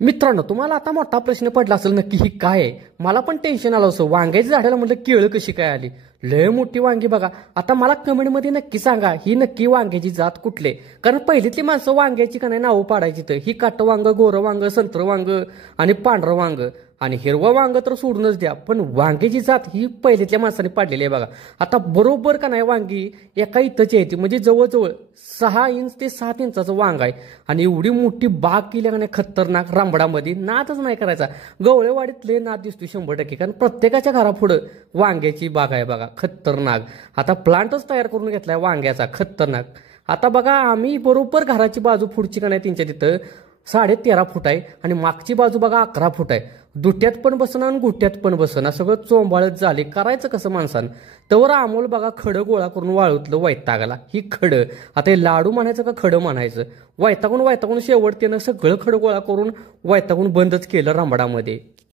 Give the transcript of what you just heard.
मित्रांनो, तुम्हाला आता मोठा प्रश्न पडला असेल नक्की ही काय आहे. मला पण टेन्शन आलं असं. वांग्याच्या झाडाला म्हटलं केळं कशी काय आली. लय मोठी वांगी बघा. आता मला कमेंटमध्ये नक्की सांगा ही नक्की वांग्याची जात कुठले. कारण पहिलीतली माणसं वांग्याची का नाही नावं पाडायची तर ही काटं वांग, गोरं वांग, संत्र वांग आणि पांढरं वांग आणि हिरवं वांग तर सोडूनच द्या, पण वांग्याची जात ही पहिलीतल्या माणसाने पाडलेली आहे बघा. आता बरोबर का नाही वांगी एका इथंची आहे ती, म्हणजे जवळजवळ 6 इंच ते 7 इंचाचं वांग आहे आणि एवढी मोठी बाग केली का नाही खतरनाक रांबडामध्ये. नादच नाही करायचा. गवळेवाडीत लय नाद दिसतो 100%, कारण प्रत्येकाच्या घरापुढं वांग्याची बाग आहे बघा खतरनाक. आता प्लांटच तयार करून घेतलाय वांग्याचा खतरनाक. आता बघा आम्ही बरोबर घराची बाजू पुढची का नाही त्यांच्या तिथं 13.5 फूट आहे आणि मागची बाजू बघा 11 फूट आहे. दुट्यात पण बसणं आणि गुट्यात पण बसणं सगळं चोंबाळत झाले. करायचं कसं माणसानं. तवर अमोल बघा खडं गोळा करून वाळूतलं वैतागाला. ही खडं आता हे लाडू म्हणायचं का खडं म्हणायचं. वैतागून शेवट त्यानं सगळं खडं गोळा करून वैतागून बंदच केलं रांबडामध्ये.